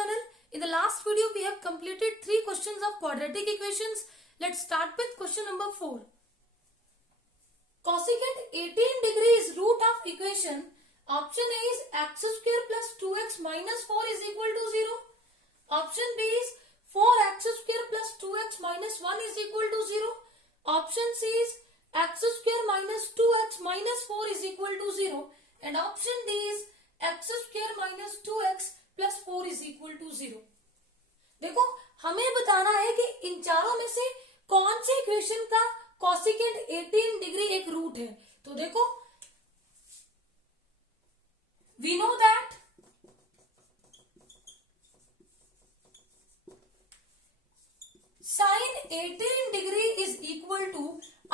channel. In the last video, we have completed 3 questions of quadratic equations. Let's start with question number 4. Cosecant 18 degree is root of equation. Option A is x square plus 2x minus 4 is equal to 0. Option B is 4x square plus 2x minus 1 is equal to 0. Option C is x square minus 2x minus 4 is equal to 0. And option D is x square minus 2x plus 4 is equal to 0. देखो हमें बताना है कि इन चारों में से कौन से इक्वेशन का कोसिकेंट 18 डिग्री एक रूट है. तो देखो we know that sin 18 degree is equal to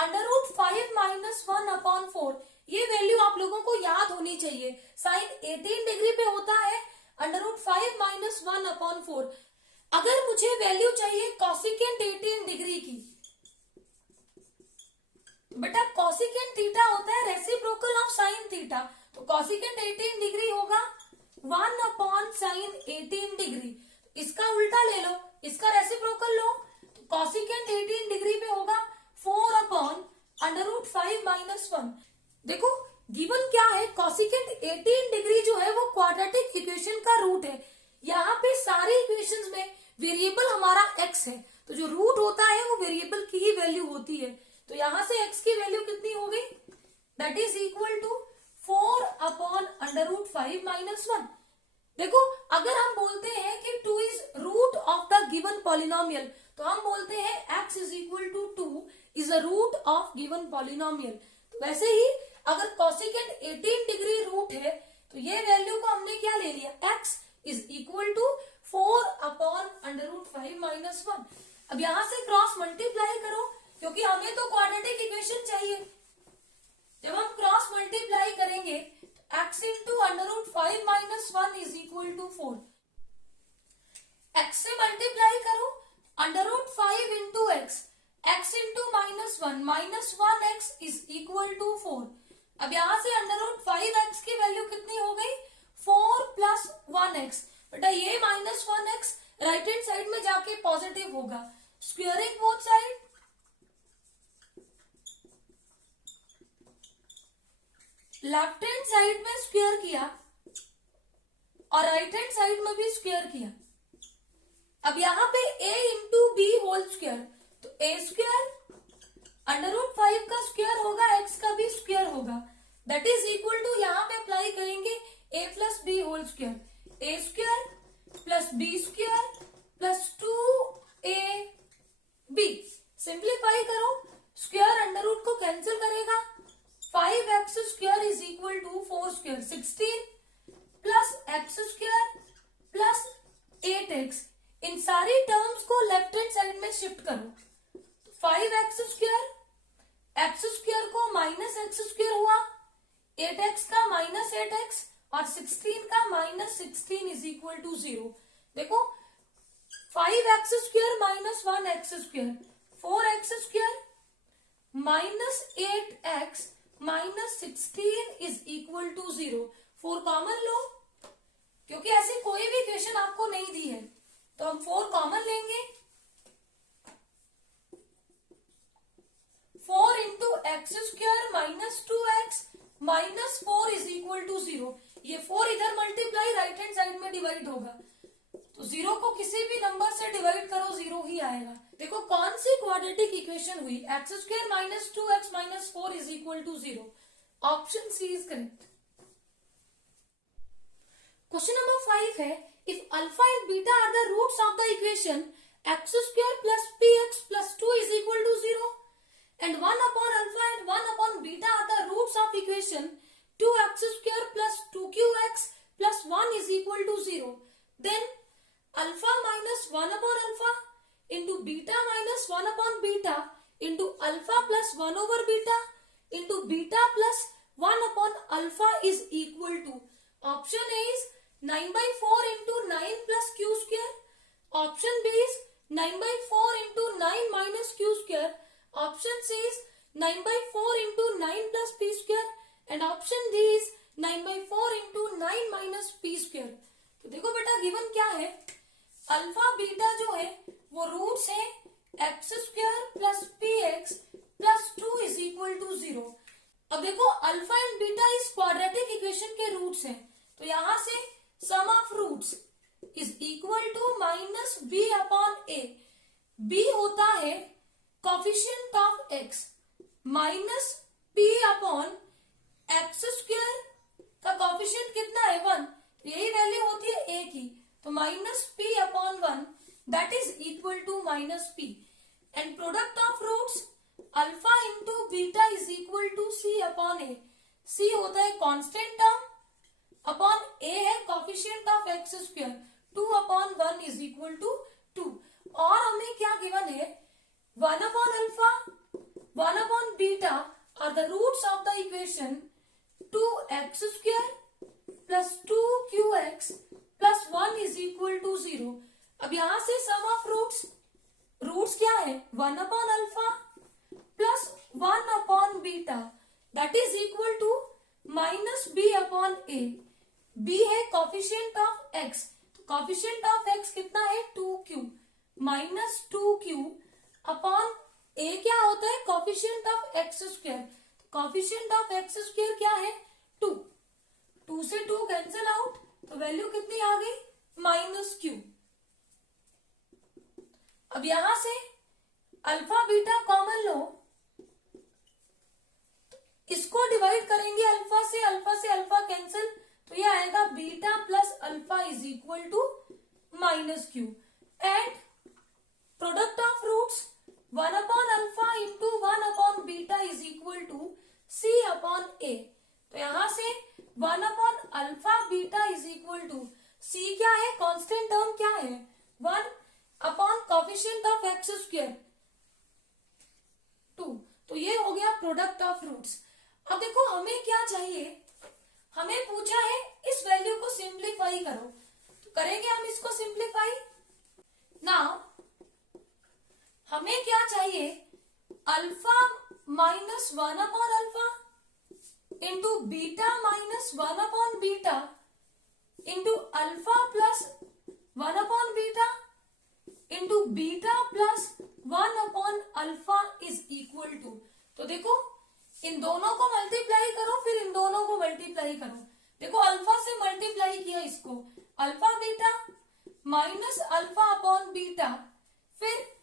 under root 5 minus 1 upon 4. ये वैल्यू आप लोगों को याद होनी चाहिए. साइन 18 डिग्री पे होता है अंडर रूट 5 माइनस 1 अपॉन 4. अगर मुझे वैल्यू चाहिए कॉसिकेंट 18 डिग्री की, बेटा कॉसिकेंट थीटा होता है रेसिप्रोकल ऑफ साइन थीटा. तो कॉसिकेंट 18 डिग्री होगा 1 अपॉन साइन 18 डिग्री. इसका उल्टा ले लो, इसका रेसिप्रोकल लो. तो कॉसिकेंट 18 डिग्री पे होगा 4 अपॉन अंडर रूट 5 माइनस 1. देखो गिवन क्या है, कॉसिकेंट 18 डिग्री जो है वो क्वाड्रेटिक इक्वेशन का रूट है. यहाँ पे सारे इक्वेशंस में वेरिएबल हमारा x है, तो जो रूट होता है वो वेरिएबल की ही वैल्यू होती है. तो यहां से x की वैल्यू कितनी हो गई, that is equal to 4 upon under root 5 minus 1. देखो अगर हम बोलते हैं कि 2 is root of the given polynomial, तो हम बोलते हैं x is equal to 2 is the root of given polynomial. वैसे ही अगर कॉसिकेंट 18 डिग्री रूट है तो ये वैल्यू को हमने क्या ले लिया, x is equal to 4 upon under root 5 minus 1. अब यहां से क्रॉस मल्टीप्लाई करो क्योंकि हमें तो क्वाड्रेटिक इक्वेशन चाहिए. जब हम क्रॉस मल्टीप्लाई करेंगे तो x into under root 5 minus 1 is equal to 4. x से मल्टीप्लाई करो under root 5 into x, x into minus 1 minus 1x is equal to 4. अब यहां से अंडर रूट 5x की वैल्यू कितनी हो गई, 4 प्लस 1x. बेटा ये minus 1x right hand side में जाके पॉजिटिव होगा. Squaring both side, left hand side में स्क्वेयर किया और राइट हैंड साइड में भी स्क्वेयर किया. अब यहाँ पे a into b whole square, तो a स्क्वेयर अंडर रूट 5 का स्क्वेयर होगा, x का भी स्क्वेयर होगा. दैट इज इक्वल टू यहाँ पे अप्लाई करेंगे a plus b whole square, a square plus b square plus 2ab. Simplify करो, स्क्वेयर अंडर रूट को कैंसिल करेगा. 5x square is equal to 4 square 16 plus x square plus 8x. इन सारी terms को left hand side में shift करो. 5x square, x square को minus x square हुआ, 8x का माइनस 8x और 16 का माइनस 16 इज इक्वल टू 0. देखो 5x square minus 1x square, 4x square minus 8x minus 16 is equal to 0. 4 common लो क्योंकि ऐसी कोई भी इक्वेशन आपको नहीं दी है, तो हम 4 कॉमन लेंगे. 4 into x square minus 2x minus 4 is equal to 0. ये 4 इधर मल्टीप्लाई राइट हैंड साइड में डिवाइड होगा, तो 0 को किसी भी नंबर से डिवाइड करो 0 ही आएगा. देखो कौन सी क्वाड्रेटिक इक्वेशन हुई, x square minus 2x minus 4 is equal to 0. Option C is correct. Question number 5 है, if alpha and beta are the roots of the equation x square plus px plus 2 is equal to 0 and 1 upon alpha and 1 upon beta are the roots of equation 2x square plus 2qx plus 1 is equal to 0. Then alpha minus 1 upon alpha into beta minus 1 upon beta into alpha plus 1 over beta into beta plus 1 upon alpha is equal to. Option A is 9 by 4 into 9 plus q square. Option B is 9 by 4 into 9 minus q square. Option C is 9 by 4 into 9 plus p square and option D is 9 by 4 into 9 minus p square. तो देखो बेटा given क्या है, alpha beta जो है वो roots है x square plus p x plus 2 is equal to 0। अब देखो अल्फा एंड बीटा इस क्वाड्रेटिक इक्वेशन के रूट्स हैं, तो यहां से sum of roots is equal to minus b upon a. B होता है coefficient of x minus p upon x square का कोफिशिएंट कितना है 1, यही वैल्यू होती है ए की, तो minus p upon 1 that is equal to minus p. And product of roots alpha into beta is equal to c upon a. C होता है कांस्टेंट टर्म अपॉन ए है coefficient of x square, 2 upon 1 is equal to 2। और हमें क्या given है 1 upon alpha 1 upon beta are the roots of the equation 2x square plus 2qx plus 1 is equal to 0। अब यहां से sum of roots क्या है 1 upon alpha plus 1 upon beta that is equal to minus b upon a. B है coefficient of x, तो coefficient of x कितना है 2q minus 2q upon ए क्या होता है coefficient of x square. Coefficient of x square क्या है 2, 2 से 2 कैंसिल आउट, तो वैल्यू कितनी आ गई माइनस q। अब यहां से अल्फा बीटा कॉमन लो, इसको डिवाइड करेंगे अल्फा से अल्फा कैंसिल, तो ये आएगा beta plus alpha is equal to minus q। And product of roots 1 upon alpha into 1 upon beta is equal to c upon a. तो यहां से 1 upon alpha beta is equal to c क्या है constant term क्या है 1 upon coefficient of x square 2। तो ये हो गया प्रोडक्ट ऑफ रूट्स। अब देखो हमें क्या चाहिए, हमें पूछा है इस वैल्यू को सिंप्लीफाई करो, तो करेंगे हम इसको सिंप्लीफाई। नाउ हमें क्या चाहिए alpha minus 1 upon alpha into beta minus 1 upon beta into alpha plus 1 upon beta into beta plus 1 upon alpha is equal to. तो देखो इन दोनों को मल्टीप्लाई करो फिर इन दोनों को मल्टीप्लाई करो। देखो अल्फा से मल्टीप्लाई किया इसको alpha beta minus alpha upon beta फिर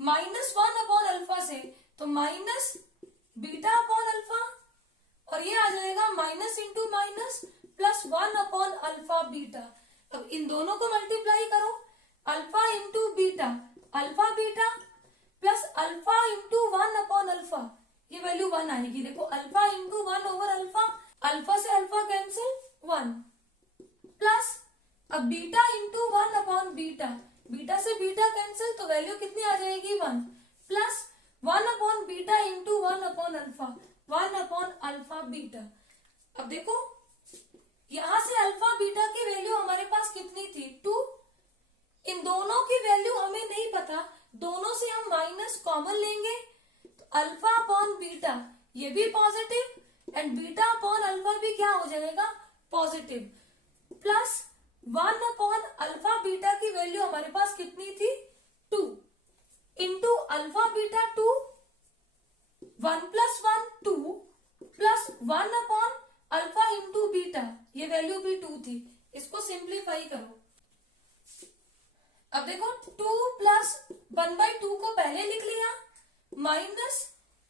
माइनस 1 अपॉन अल्फा से तो माइनस बीटा अपॉन अल्फा और ये आ जाएगा minus into minus plus 1 upon alpha beta. अब इन दोनों को मल्टीप्लाई करो alpha into beta plus alpha into 1 upon alpha, ये वैल्यू 1 आएगी। देखो अल्फा इंटू 1 ओवर अल्फा से अल्फा कैंसिल 1 प्लस अब बीटा इंटू 1 अपॉन बीटा से बीटा कैंसिल, तो वैल्यू कितनी आ जाएगी 1 plus 1 upon beta into 1 upon alpha 1 upon alpha beta. अब देखो यहां से अल्फा बीटा की वैल्यू हमारे पास कितनी थी 2। इन दोनों की वैल्यू हमें नहीं पता, दोनों से हम माइनस कॉमन लेंगे तो अल्फा अपॉन बीटा ये भी positive and beta upon alpha भी क्या हो जाएगा positive plus 1 upon alpha beta की वैल्यू हमारे पास कितनी थी 2 into alpha beta 2 1 plus 1 2 plus 1 upon alpha into beta ये वैल्यू भी 2 थी। इसको सिंप्लीफाई करो। अब देखो 2 प्लस 1/2 को पहले लिख लिया माइनस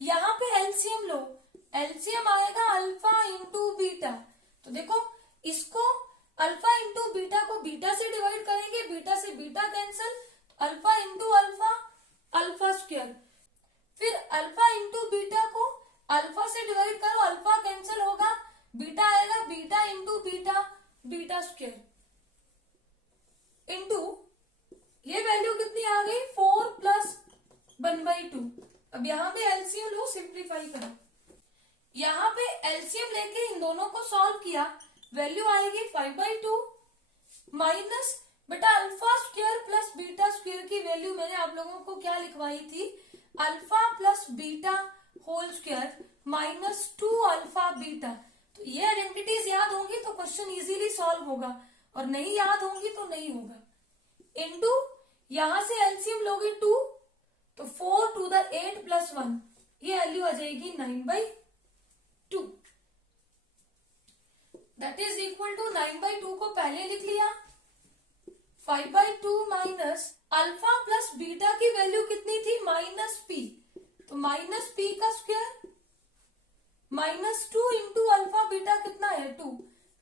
यहाँ पे एलसीएम लो, एलसीएम आएगा अल्फा इंटू बीटा। तो देखो इसको अल्फा इंटू बीटा को बीटा से डिवाइड करेंगे, बीटा से beta cancel, alpha into alpha alpha square, फिर अल्फा इंटू बीटा को अल्फा से डिवाइड करो अल्फा कैंसिल होगा, बीटा आएगा beta into beta beta square into ये वैल्यू कितनी आ गई 4 प्लस 1/2। अब यहाँ पे एलसीएम लो सिंप्लीफाई करो, यहाँ पे एलसीएम लेके इन दोनों को सॉल्व किया वैल्यू आएगी 5/2 minus beta alpha square plus beta square की वैल्यू मैंने आप लोगों को क्या लिखवाई थी alpha plus beta whole square minus 2 alpha beta. तो ये आइडेंटिटीज याद होंगी तो क्वेश्चन इजीली सॉल्व होगा और नहीं याद होंगी तो नहीं होगा। इंटू यहां से एलसीएम लोगे 2, तो 4 to the 8 + 1, ये वैल्यू आ जाएगी 9/2। दैट इज इक्वल टू 9/2 को पहले लिख लिया, 5/2 माइनस अल्फा प्लस बीटा की वैल्यू कितनी थी, -p, तो -p का स्क्वायर -2 इंटू अल्फा बीटा कितना है 2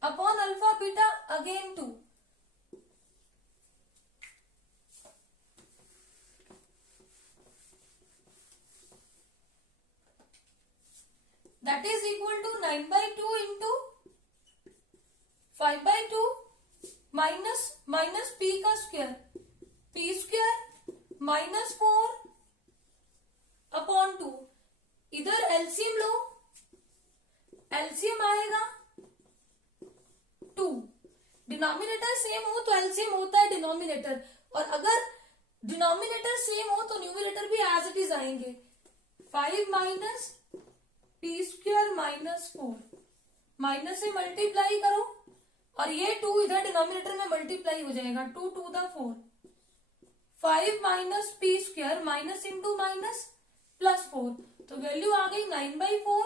upon alpha beta again 2, that is equal to 9/2 into 5/2 minus p का स्क्वायर, p स्क्वायर -4 अपॉन 2, इधर एलसीएम लो, एलसीएम आएगा 2, डिनोमिनेटर सेम हो तो एलसीएम होता है डिनोमिनेटर, और अगर डिनोमिनेटर सेम हो तो न्यूमरेटर भी एज इट इज आएंगे, 5 माइनस p स्क्वायर -4, माइनस से मल्टीप्लाई करो और ये 2 इधर डिनोमिनेटर में मल्टीप्लाई हो जाएगा, 2 to the 4, 5 minus p square minus into minus +4, तो वैल्यू आ गई 9/4,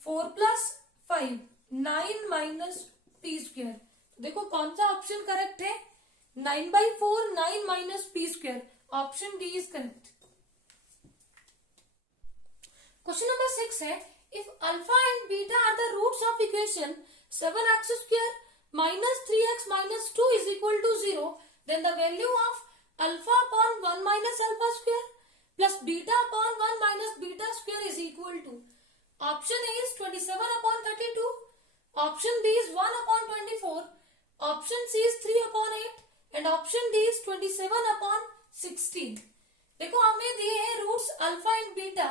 4 + 5 9 माइनस p स्क्वायर। देखो कौन सा ऑप्शन करेक्ट है, 9/4 9 minus p square, option D is correct. Question number 6 है, if alpha and beta are the roots of equation 7x square minus 3x minus 2 is equal to 0, then the value of alpha upon 1 minus alpha square plus beta upon 1 minus beta square is equal to, option A is 27 upon 32, option B is 1 upon 24, option C is 3 upon 8 and option D is 27 upon 16। देखो हमें दिए हैं roots alpha and beta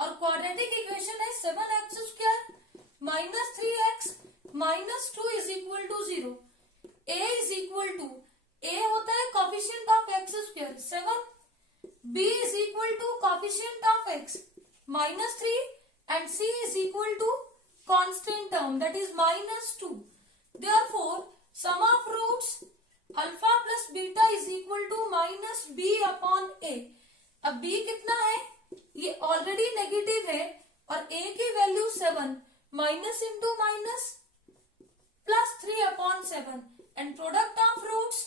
और quadratic equation है 7x square minus 3x minus 2 is equal to 0, a is equal to, a होता है coefficient of x square 7, b is equal to coefficient of x -3 and c is equal to constant term that is -2, therefore sum of roots alpha plus beta is equal to -b upon a। अब b कितना है, ये already negative है और a की value 7, minus into minus +3 upon 7 and product of roots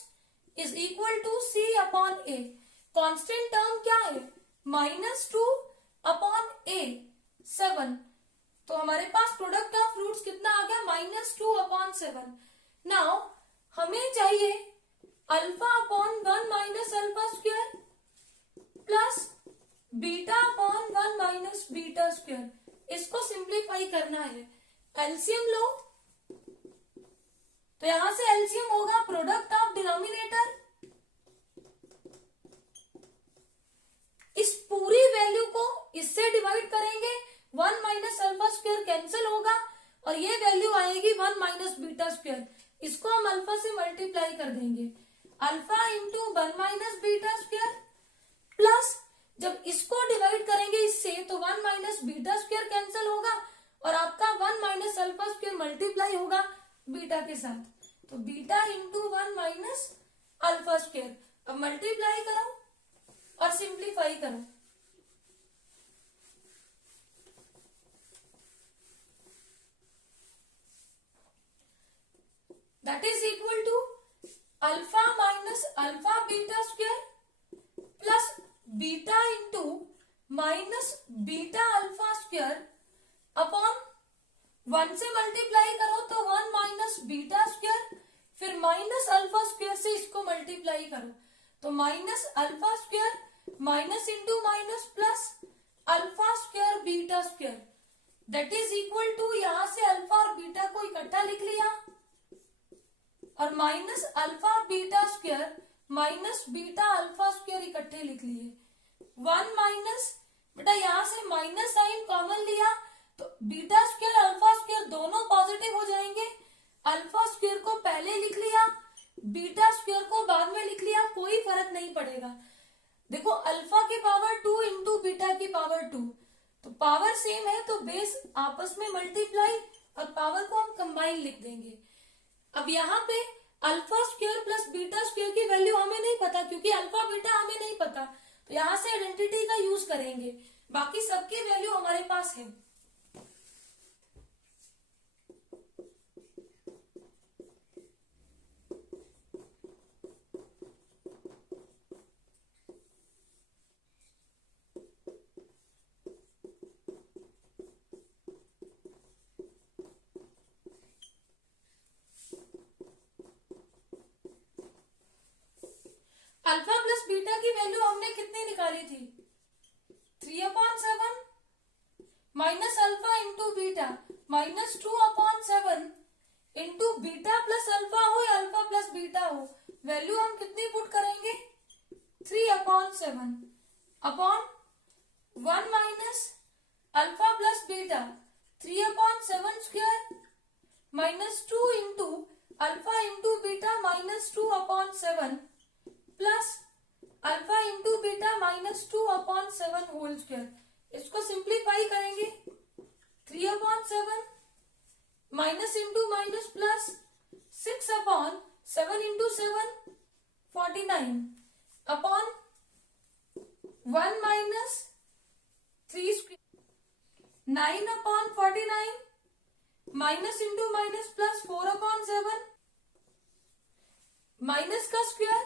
is equal to c upon a। Constant term क्या है, -2 upon a 7, तो हमारे पास प्रोडक्ट ऑफ रूट्स कितना आ गया, -2 upon 7। नाउ हमें चाहिए alpha upon 1 minus alpha square plus beta upon 1 minus beta square, इसको simplify करना है, एलसीएम लो, तो यहां से एलसीएम होगा प्रोडक्ट ऑफ डिनोमिनेटर, इस पूरी वैल्यू को इससे डिवाइड करेंगे, 1 माइनस अल्फा स्क्वायर कैंसिल होगा और ये वैल्यू आएगी 1 माइनस बीटा स्क्वायर, इसको हम अल्फा से मल्टीप्लाई कर देंगे, alpha into 1 minus beta square plus जब इसको डिवाइड करेंगे इससे तो 1 माइनस बीटा स्क्वायर कैंसिल होगा और आपका 1 माइनस अल्फा स्क्वायर मल्टीप्लाई होगा बीटा के साथ, तो beta into 1 minus alpha square. अब मल्टीप्लाई करो और सिंप्लीफाई करो, that is equal to alpha minus alpha beta square plus beta into minus beta alpha square upon 1 से मल्टीप्लाई करो तो 1 माइनस बीटा स्क्वायर, फिर माइनस अल्फा स्क्वायर से इसको मल्टीप्लाई करो तो minus alpha square minus into minus plus alpha square beta square, that is equal to, यहां से अल्फा और बीटा को इकट्ठा लिख लिया और minus alpha beta square minus beta alpha square इकट्ठे लिख लिए, 1 माइनस, बेटा यहां से माइनस साइन कॉमन लिया तो बीटा स्क्वायर अल्फा स्क्वायर दोनों पॉजिटिव हो जाएंगे, अल्फा स्क्वायर को पहले लिख लिया, बीटा स्क्वायर को बाद में लिख लिया, कोई फर्क नहीं पड़ेगा। देखो अल्फा की पावर 2 इंटू बीटा की पावर 2, तो पावर सेम है तो बेस आपस में मल्टीप्लाई और पावर को हम कंबाइन लिख देंगे। अब यहाँ पे alpha square plus beta square की वैल्यू हमें नहीं पता, क्योंकि अल्फा बीटा हमें नहीं पता, तो यहां से आइडेंटिटी का यूज करेंगे, बाकी सबकी वैल्यू हमारे पास है। अल्फा प्लस बीटा की वैल्यू हमने कितनी निकाली थी, 3/7 minus alpha into beta minus 2/7 into beta plus alpha हो या अल्फा प्लस बीटा हो, वैल्यू हम कितनी पुट करेंगे, 3/7 upon 1 minus alpha plus beta 3/7 square minus 2 into alpha into beta minus 2/7 plus alpha into beta minus 2/7 whole square. इसको simplify करेंगे, 3/7 minus into minus plus 6/7 into 7 49 upon 1 minus 3 square 9/49 minus into minus plus 4/7 minus का square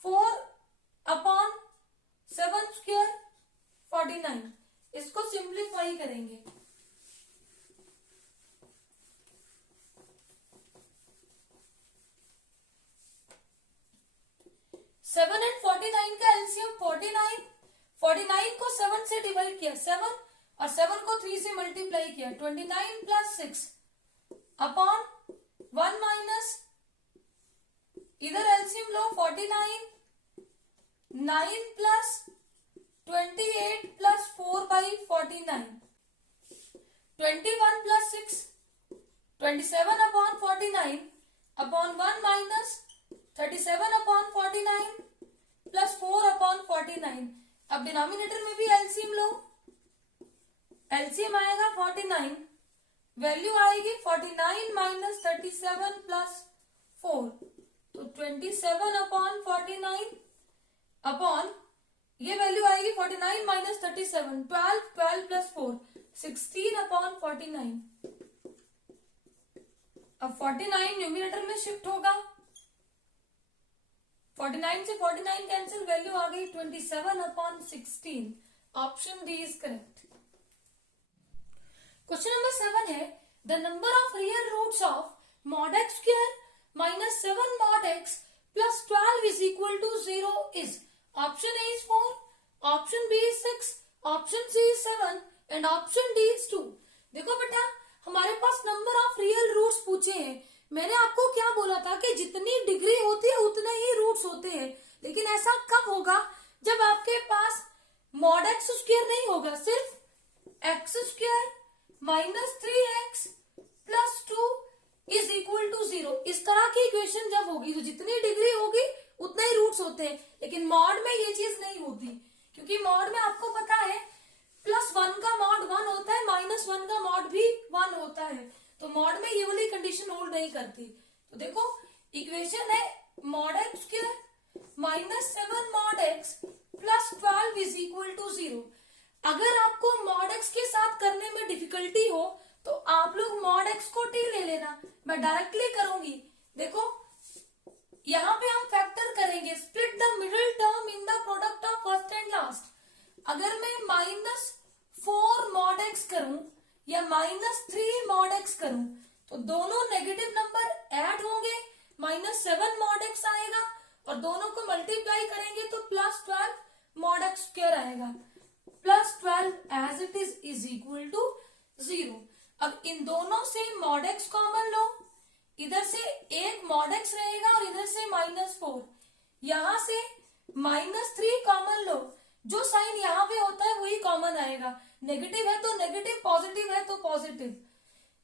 4/7 square 49। इसको simplify करेंगे, seven and 49 का LCM 49, 49 को 7 से divide किया 7 और 7 को 3 से मल्टीप्लाई किया 29 प्लस 6 अपॉन 1 माइनस, इधर एलसीएम लो 49 9 plus 28 plus 4/49 21 plus 6 27/49 upon 1 minus 37/49 plus 4/49। अब डिनोमिनेटर में भी एलसीएम लो, एलसीएम आएगा 49, वैल्यू आएगी 49 माइनस 37 प्लस 4, तो 27/49 अपॉन ये वैल्यू आएगी 49 माइनस 37 12, 12 प्लस 4 16/49। अब 49 न्यूमिनेटर में शिफ्ट होगा, 49 से 49 कैंसिल, वैल्यू आ गई 27/16। Option D is correct. Question number 7 है, the number of real roots of mod x square minus 7 mod x plus 12 is equal to 0 is. Option A is 4, option B is 6, option C is 7 and option D is 2। देखो बेटा, हमारे पास number of real roots पूछे हैं। मैंने आपको क्या बोला था कि जितनी डिग्री होती है उतने ही रूट्स होते हैं, लेकिन ऐसा कब होगा, जब आपके पास mod x स्क्वायर नहीं होगा, सिर्फ x square minus 3x plus 2 is equal to 0। इस तरह की इक्वेशन जब होगी, तो जितनी डिग्री होगी उतने ही रूट्स होते हैं, लेकिन मॉड में ये चीज नहीं होती, क्योंकि मॉड में आपको पता है +1 का मॉड 1 होता है, -1 का मॉड भी 1 होता है, तो मॉड में ये वाली कंडीशन होल्ड नहीं करती। तो देखो इक्वेशन है mod x square minus 7 mod x plus 12 is equal to 0। अगर आपको mod x के साथ करने में डिफिकल्टी हो तो आप लोग mod x को t ले लेना, मैं डायरेक्टली करूंगी। देखो यहाँ पे हम फैक्टर करेंगे, split the middle term in the product of first and last. अगर मैं -4 mod x करूं या -3 mod x करूं, तो दोनों नेगेटिव नंबर ऐड होंगे, -7 mod x आएगा और दोनों को मल्टीप्लाई करेंगे तो +12 mod x स्क्वायर आएगा। +12 as it is equal to 0। अब इन दोनों से mod x कॉमन लो, इधर से एक mod x रहेगा और इधर से -4, यहां से -3 कॉमन लो, जो साइन यहाँ पे होता है वही कॉमन आएगा, नेगेटिव है तो नेगेटिव, पॉजिटिव है तो पॉजिटिव।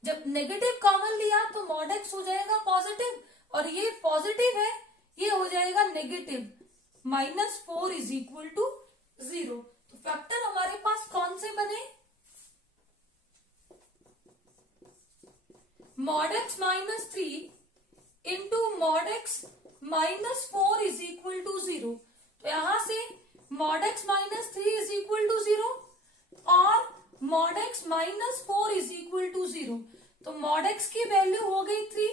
जब नेगेटिव कॉमन लिया तो mod x हो जाएगा पॉजिटिव और ये पॉजिटिव है, ये हो जाएगा नेगेटिव, -4 इज इक्वल टू 0। तो फैक्टर हमारे पास कौन से बने, mod x -3 into mod x minus 4 is equal to 0। तो यहां से mod x minus 3 is equal to 0 और mod x minus 4 is equal to 0। तो मॉड एक्स की वैल्यू हो गई 3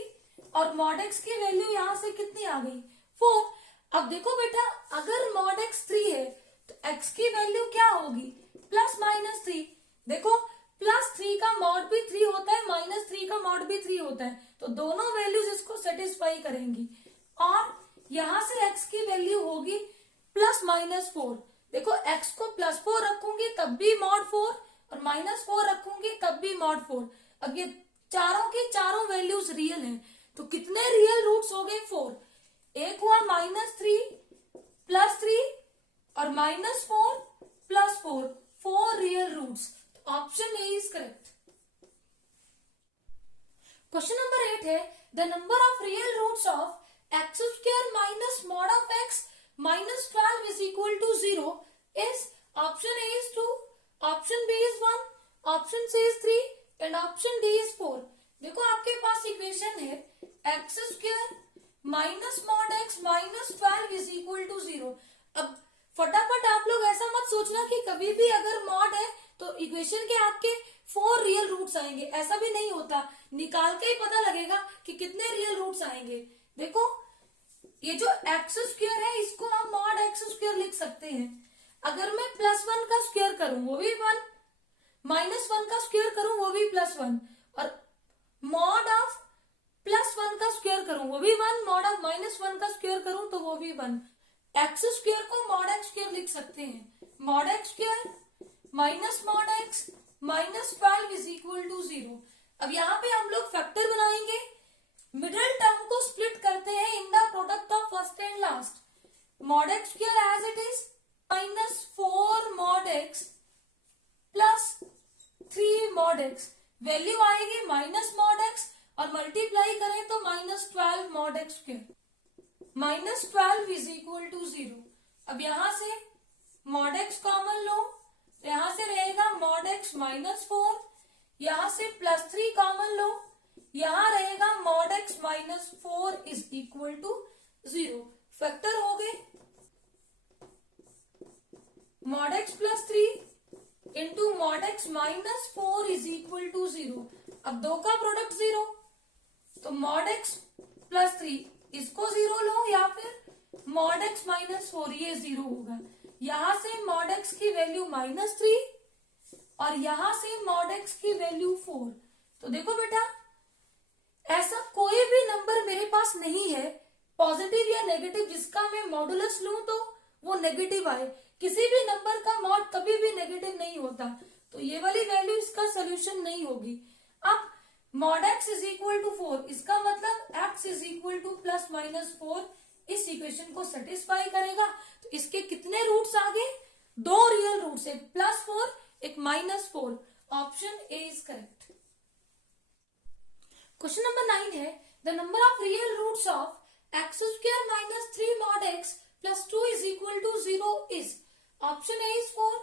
और मॉड एक्स की वैल्यू यहां से कितनी आ गई 4। अब देखो बेटा, अगर मॉड एक्स 3 है तो एक्स की वैल्यू क्या होगी प्लस माइनस 3। देखो प्लस 3 का मॉड भी 3 होता है, माइनस 3 का मॉड भी 3 होता है, तो दोनों वैल्यूज इसको सेटिस्फाई करेंगी। और यहां से एक्स की वैल्यू होगी प्लस माइनस 4। देखो एक्स को प्लस 4 रखूंगी तब भी मॉड 4 और माइनस 4 रखूंगी तब भी मॉड 4। अब ये चारों की चारों वैल्यूज रियल हैं, तो कितने रियल रूट्स हो गए 4। एक हुआ माइनस 3 प्लस 3 और minus 4 plus 4, 4 real roots. Option A is correct. Question number 8 है the number of real roots of x square minus mod of x minus 12 is equal to 0 is option A is 2, option B is 1, option C is 3 and option D is 4। देखो आपके पास equation है x square minus mod x minus 12 is equal to 0। अब फटाफट आप लोग ऐसा मत सोचना कि कभी भी अगर मॉड है तो इक्वेशन के आपके 4 रियल रूट्स आएंगे, ऐसा भी नहीं होता। निकाल के ही पता लगेगा कि कितने रियल रूट्स आएंगे। देखो ये जो एक्स स्क्वायर है इसको हम मॉड एक्स स्क्वायर लिख सकते हैं। अगर मैं प्लस 1 का स्क्वायर करूं वो भी 1, माइनस 1 का स्क्वायर करूं वो भी प्लस 1 और मॉड ऑफ प्लस 1 का स्क्वायर करूं वो भी 1, मॉड ऑफ माइनस 1 का स्क्वायर करूं तो वो भी 1। एक्स स्क्वायर को मॉड एक्स स्क्वायर लिख सकते हैं। Mod x square minus mod x minus 12 is equal to 0। अब यहाँ पे हम लोग फैक्टर बनाएंगे, मिडिल टर्म को स्प्लिट करते हैं in the product of first and last. Mod x square as it is minus 4 mod x plus 3 mod x, value आएगी माइनस मॉड एक्स और मल्टीप्लाई करें तो minus 12 mod x square, minus 12 is equal to 0। अब यहां से mod x common लो तो यहां से रहेगा मॉड एक्स माइनस 4, यहां से प्लस 3 कॉमन लो, यहां रहेगा mod x minus 4 is equal to 0। Factor हो गए mod x plus 3 into mod x minus 4 is equal to 0। अब दो का प्रोडक्ट 0, तो मॉड एक्स प्लस 3 इसको 0 लो या फिर मॉड एक्स माइनस 4 ये 0 होगा। यहां से मॉड एक्स की वैल्यू माइनस 3 और यहां से मॉड एक्स की वैल्यू 4। तो देखो बेटा ऐसा कोई भी नंबर मेरे पास नहीं है पॉजिटिव या नेगेटिव जिसका मैं मॉडुलस लूं तो वो नेगेटिव आए। किसी भी नंबर का मॉड कभी भी नेगेटिव नहीं होता, तो ये वाली वैल्यू इसका सोल्यूशन नहीं होगी। अब mod x is equal to 4, इसका मतलब x is equal to plus minus 4 इस इक्वेशन को सेटिस्फाई करेगा। तो इसके कितने रूट्स आ गए, 2 रियल रूट्स, एक प्लस 4 एक minus 4। Option A is correct. Question number 9 है the number of real roots of x square minus 3 mod x plus 2 is equal to 0 is option A is 4,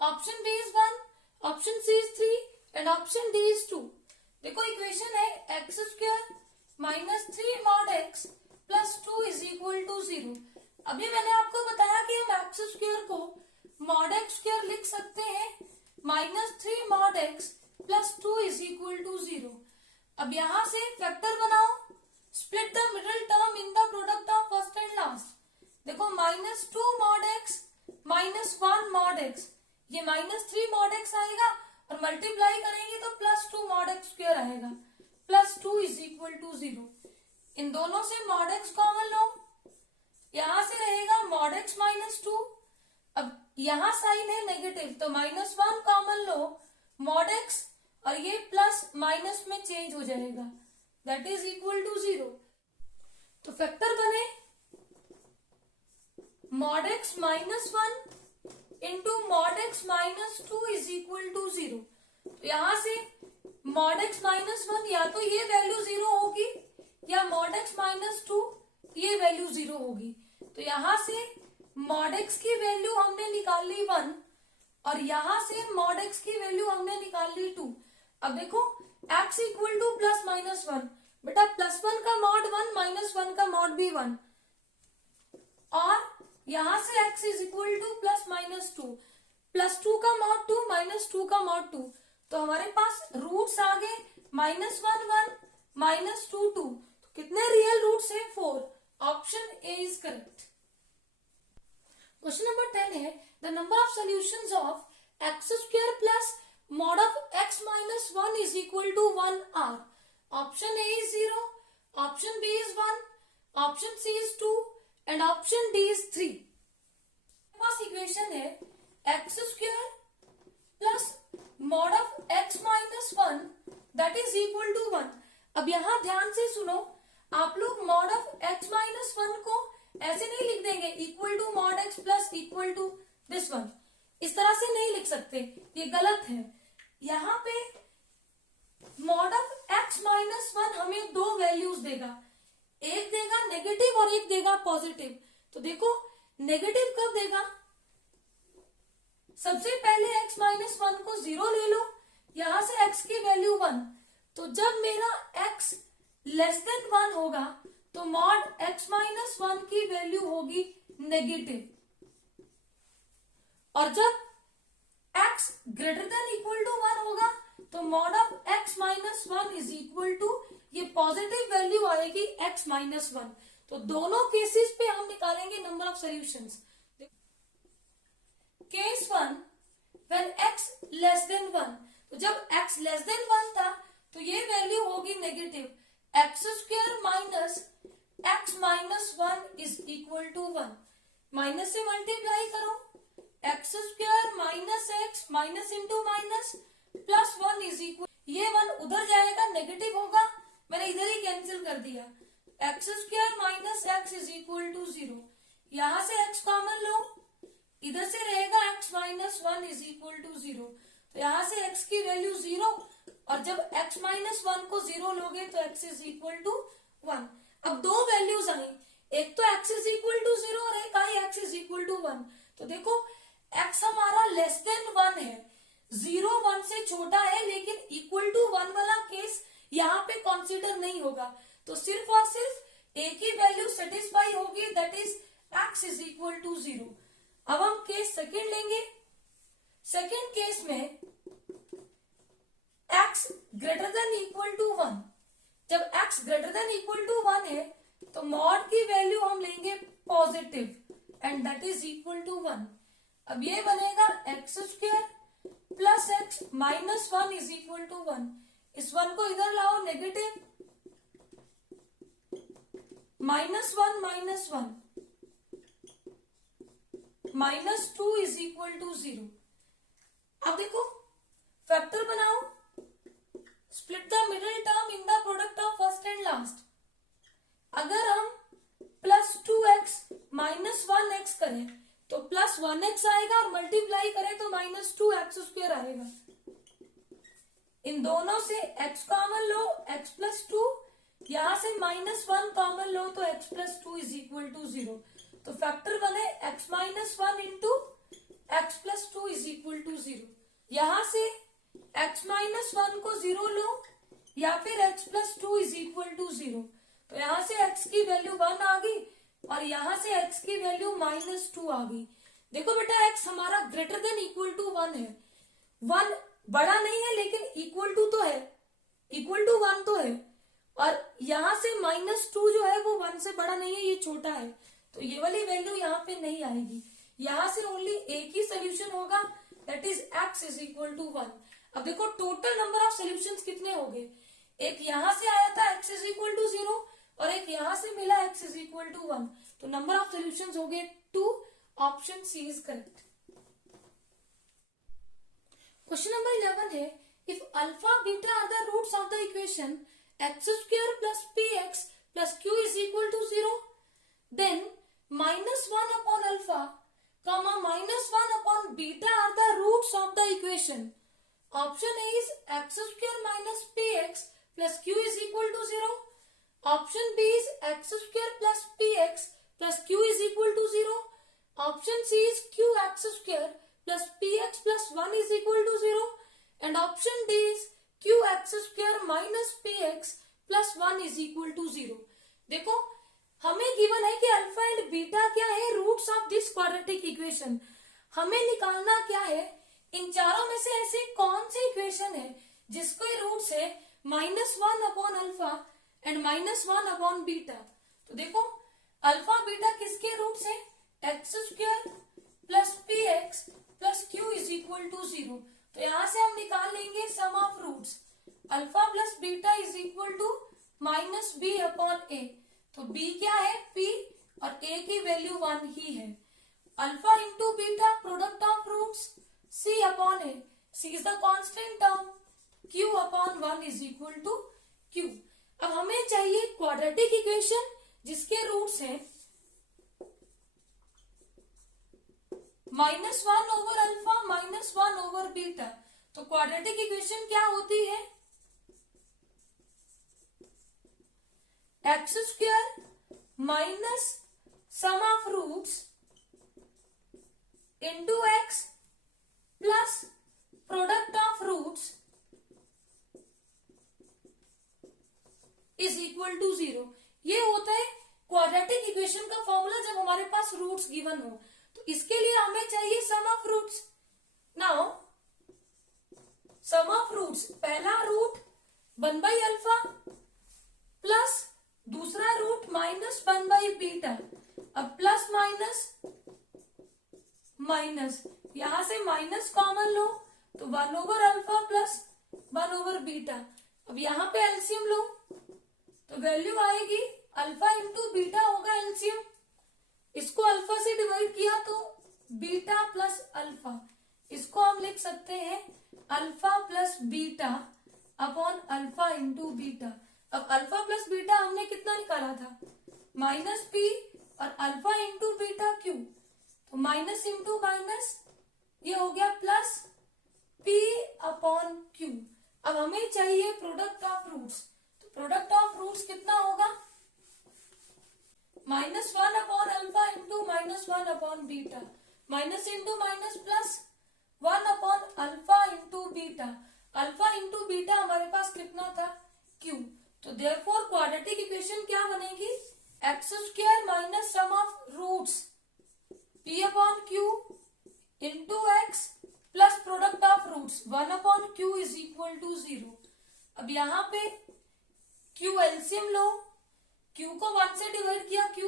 option B is 1, option C is 3 and option D is 2। देखो equation है x square minus 3 mod x plus 2 is equal to 0। अभी मैंने आपको बताया कि हम x square को mod x square लिख सकते हैं minus 3 mod x plus 2 is equal to 0। अब यहां से फैक्टर बनाओ, split the middle term in the product of first and last. देखो minus 2 mod x minus 1 mod x, ये माइनस 3 मॉड एक्स आएगा और मल्टीप्लाई करेंगे तो प्लस 2 मॉड एक्स स्क्वायर आएगा, प्लस 2 इज इक्वल टू 0। इन दोनों से मॉड एक्स कॉमन लो, यहां से रहेगा मॉड एक्स माइनस 2। अब यहां साइन है नेगेटिव तो माइनस 1 कॉमन लो, मॉड एक्स और ये प्लस माइनस में चेंज हो जाएगा, दैट इज इक्वल टू 0। तो फैक्टर बने mod x minus 1 into mod x minus 2 is equal to 0। तो यहां से मॉड एक्स माइनस 1 या तो ये वैल्यू 0 होगी या मॉड एक्स माइनस 2 ये वैल्यू 0 होगी। तो यहां से मॉड एक्स की वैल्यू हमने निकाल ली 1 और यहां से मॉड एक्स की वैल्यू हमने निकाल ली 2। अब देखो x equal to plus minus 1, बेटा प्लस 1 का मॉड 1 माइनस 1 का मॉड भी 1, और यहां से x इज इक्वल टू +-2 का मॉड 2 -2 का मॉड 2, तो हमारे पास रूट्स आ गए -1 1 -2 2, तो कितने रियल रूट्स है? 4। Option A is correct. Question number 10 है the number of solutions of x² plus mod of x minus 1 is equal to 1 are. Option A is 0, option B is 1, option C is 2 and option D is 3। पास equation है x² plus mod of x minus 1 that is equal to 1। अब यहां ध्यान से सुनो, आप लोग mod of x minus 1 को ऐसे नहीं लिख देंगे equal to mod x plus equal to this one, इस तरह से नहीं लिख सकते, ये गलत है। यहाँ पे मॉड ऑफ x माइनस 1 हमें दो वैल्यूज देगा, एक देगा नेगेटिव और एक देगा पॉजिटिव। तो देखो नेगेटिव कब देगा? सबसे पहले x माइनस 1 को 0 ले लो, यहां से x की वैल्यू 1, तो जब मेरा x लेस देन 1 होगा तो मॉड x माइनस 1 की वैल्यू होगी नेगेटिव, और जब x greater than equal to 1 होगा तो mod of x minus 1 is equal to ये पॉजिटिव वैल्यू आएगी x माइनस 1। तो दोनों केसेस पे हम निकालेंगे number of solutions. Case 1 when x less than 1, तो जब x लेस देन 1 था तो ये वैल्यू होगी negative, x² minus x minus 1 is equal to 1। Minus से मल्टीप्लाई करो, x² minus x minus into minus plus 1 is equal, ये 1 उधर जाएगा नेगेटिव होगा, मैंने इधर ही कैंसिल कर दिया, x² minus x is equal to 0। यहां से x कॉमन लो, इधर से रहेगा x minus 1 is equal to 0, तो यहां से x की वैल्यू 0, और जब x माइनस 1 को 0 लोगे तो x इज इक्वल टू 1। अब दो वैल्यूज आई, एक तो x इज इक्वल टू 0 और एक आई x इज इक्वल टू 1। तो देखो x हमारा लेस देन 1 है, 0 1 से छोटा है, लेकिन इक्वल टू 1 वाला केस यहाँ पे कंसीडर नहीं होगा, तो सिर्फ और सिर्फ एक ही वैल्यू सेटिस्फाई होगी, that is x is equal to 0। अब हम केस सेकेंड लेंगे। सेकेंड केस में x greater than equal to 1, जब x greater than equal to 1 है तो मॉड की वैल्यू हम लेंगे positive and that is equal to 1। अब ये बनेगा x² plus x minus 1 is equal to 1। इस 1 को इधर लाओ, नेगेटिव -1 -1 -2 इज इक्वल टू 0। अब देखो फैक्टर बनाओ, split the middle term in the product of first and last. अगर हम +2x माइनस 1x करें तो +1x आएगा, और मल्टीप्लाई करें तो -2x² आएगा। इन दोनों से x कॉमन लो, x प्लस 2, यहां से -1 कॉमन लो तो x plus 2 is equal to 0। तो फैक्टर बने x minus 1 into x plus 2 is equal to 0। यहां से x माइनस 1 को 0 लो, या फिर x plus 2 is equal to 0। तो यहां से x की वैल्यू 1 आ गई, और यहां से x की वैल्यू -2 आ गई। देखो बेटा x हमारा ग्रेटर देन इक्वल टू 1 है, 1 बड़ा नहीं है लेकिन इक्वल टू तो है, इक्वल टू 1 तो है, और यहां से -2 जो है वो 1 से बड़ा नहीं है, ये छोटा है, तो ये वाली वैल्यू यहाँ पे नहीं आएगी। यहां से ओनली एक ही सोल्यूशन होगा, that is x is equal to 1। अब देखो टोटल नंबर ऑफ सोल्यूशंस कितने हो गए, एक यहां से आया था x इज इक्वल टू 0, और एक यहां से मिला x इज इक्वल टू 1, तो नंबर ऑफ सोल्यूशंस हो गए 2। Option C is correct. Question number 11 है if alpha beta are the roots of the equation x² plus px plus q is equal to 0, then -1 upon alpha -1 upon beta are the roots of the equation. Option A is x² minus px plus q is equal to 0, option B is x² plus px plus q is equal to 0, option C is qx² plus px plus 1 is equal to 0, and option D is qx² minus px plus 1 is equal to 0। देखो हमें given है कि alpha and beta क्या है, roots of this quadratic equation. हमें निकालना क्या है, इन चारों में से ऐसे कौन सी इक्वेशन है जिसके रूट्स है -1 upon alpha and -1 upon beta. तो देखो अल्फा बीटा किसके रूट्स है, x² plus p x plus q is equal to 0। तो यहां से हम निकाल लेंगे sum of roots, alpha plus beta is equal to -b upon a। तो b क्या है, p, और a की वैल्यू 1 ही है। Alpha into beta product of roots c upon a, c is the constant term, q upon 1 is equal to q। अब हमें चाहिए क्वाड्रेटिक इक्वेशन जिसके रूट्स हैं -1 ओवर अल्फा -1 ओवर बीटा। तो क्वाड्रेटिक इक्वेशन क्या होती है, x² minus sum of roots into x plus product of roots is equal to 0। ये होता है क्वाड्रेटिक इक्वेशन का फॉर्मूला जब हमारे पास रूट्स गिवन हो। तो इसके लिए हमें चाहिए sum of roots. Now sum of roots, पहला रूट 1 बाई अल्फा प्लस दूसरा रूट -1 बाई बीटा। अब प्लस माइनस माइनस, यहां से माइनस कॉमन लो तो 1 over alpha plus 1 over beta. अब यहां पे एलसीएम लो तो वैल्यू आएगी अल्फा इंटू बीटा होगा एलसीएम, इसको अल्फा से डिवाइड किया तो बीटा प्लस अल्फा, इसको हम लिख सकते हैं alpha plus beta upon alpha into beta. अब अल्फा प्लस बीटा हमने कितना निकाला था, -p, और अल्फा इंटू बीटा q, तो माइनस इंटू माइनस ये हो गया प्लस p अपॉन q। अब हमें चाहिए प्रोडक्ट ऑफ रूट्स, तो प्रोडक्ट ऑफ रूट्स कितना होगा, -1 upon alpha into -1 upon beta, minus into minus plus 1 upon alpha into beta. Alpha into beta हमारे पास कितना था, q। तो देयरफॉर क्वाड्रेटिक इक्वेशन क्या बनेगी, x² minus sum of roots p upon q into x plus product of roots 1 upon q is equal to 0। अब यहाँ पे q LCM लो, q को 1 से डिवाइड किया, q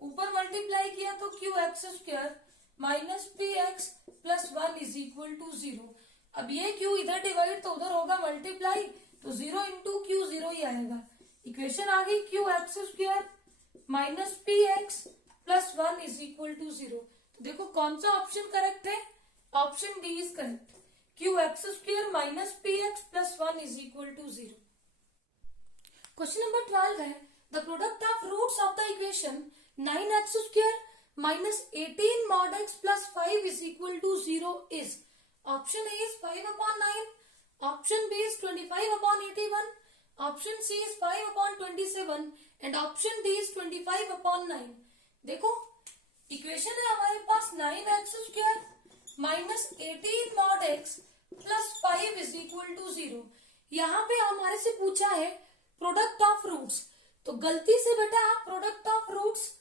ऊपर मल्टीप्लाई किया तो qx² minus p x plus 1 is equal to 0। अब ये q इधर डिवाइड तो उधर होगा मल्टीप्लाई, तो 0 इंटू q 0 ही आएगा। इक्वेशन आ गई qx² minus p x plus 1 is equal to 0। तो देखो कौन सा ऑप्शन करेक्ट है, option D is correct, qx² minus p x plus 1 is equal to 0। Question number 12 है, the product of roots of the equation 9x² minus 18 mod x plus 5 is equal to 0 is, option A is 5 upon 9, option B is 25 upon 81, option C is 5 upon 27 and option D is 25 upon 9। देखो equation है हमारे पास 9x² minus 18 mod x plus 5 is equal to 0। यहाँ पे हमारे से पूछा है प्रोडक्ट ऑफ रूट्स, तो गलती से बेटा आप product of roots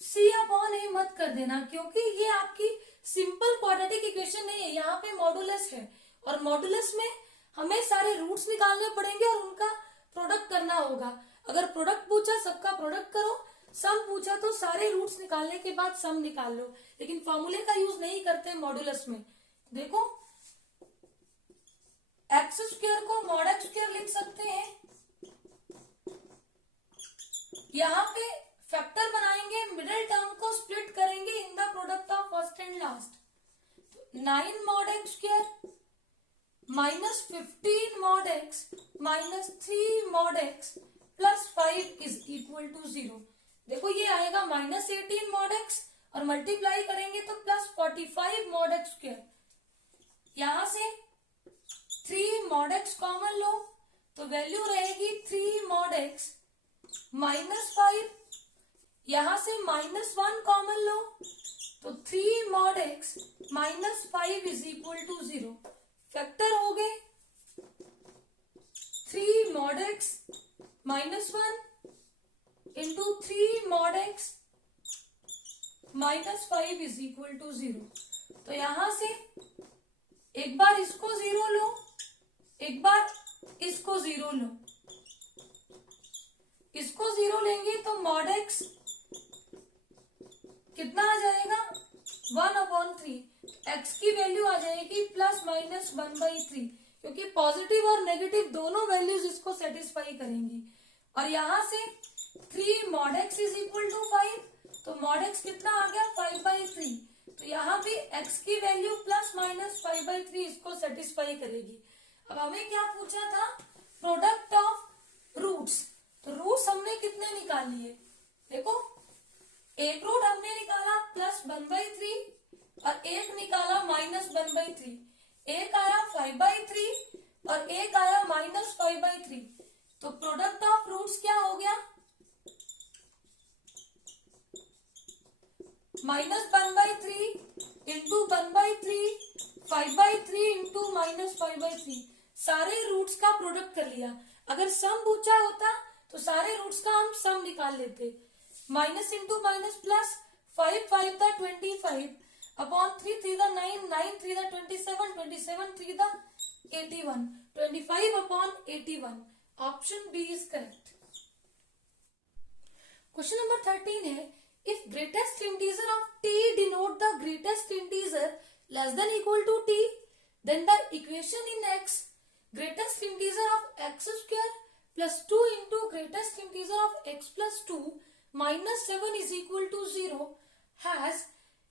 c upon a मत कर देना, क्योंकि ये आपकी सिंपल क्वाड्रेटिक इक्वेशन नहीं है, यहाँ पे मॉडुलस है और मॉडुलस में हमें सारे रूट्स निकालने पड़ेंगे और उनका प्रोडक्ट करना होगा। अगर प्रोडक्ट पूछा सबका प्रोडक्ट करो, सम पूछा तो सारे रूट्स निकालने के बाद सम निकाल लो, लेकिन फॉर्मूले का यूज नहीं करते मॉडुलस में। देखो x² को मॉड x² लिख सकते हैं, यहाँ पे फैक्टर बनाएंगे, मिडिल टर्म को स्प्लिट करेंगे in the product of first and last. 9 mod x² minus 15 mod x minus 3 mod x plus 5 is equal to 0। देखो ये आएगा -18 mod x और मल्टीप्लाई करेंगे तो प्लस 45 mod x²। यहां से 3 mod x कॉमन लो तो वैल्यू रहेगी 3 mod x माइनस 5, यहां से -1 कॉमन लो तो 3 mod x minus 5 is equal to 0। Factor हो गए 3 mod x -1 into 3 mod x minus 5 is equal to 0। तो यहां से एक बार इसको 0 लो, एक बार इसको 0 लो। इसको 0 लेंगे तो mod x कितना आ जाएगा 1/3। x की वैल्यू आ जाएगी प्लस माइनस 1/3, क्योंकि पॉजिटिव और नेगेटिव दोनों वैल्यूज इसको सेटिस्फाई करेंगी। और यहां से 3 mod x is equal to 5, तो mod x कितना आ गया 5/3। तो यहाँ भी x की वैल्यू प्लस माइनस 5/3 इसको सेटिस्फाई करेगी। अब हमें क्या पूछा था, प्रोडक्ट ऑफ रूट्स। तो रूट्स हमने कितने निकाल लिए, देखो एक रूट हमने निकाला प्लस 1/3 और एक निकाला माइनस 1/3। एक आया 5/3 और एक आया माइनस 5/3। तो प्रोडक्ट ऑफ रूट्स क्या हो गया, माइनस 1/3 इंटू 1/3, 5/3 इंटू माइनस 5/3। सारे रूट्स का प्रोडक्ट कर लिया। अगर सम पूछा होता तो सारे रूट्स का हम सम निकाल लेते। माइनस इंटू माइनस प्लस, 5 5 दा 25 अपॉन 3 3 दा 9 9 3 दा 27 27 3 दा 81 25 upon 81। Option B is correct. Question number 13 है, if greatest integer of t denote the greatest integer less than equal to t, then the equation in x greatest integer of x square plus 2 into greatest integer of x plus 2 minus 7 is equal to 0 has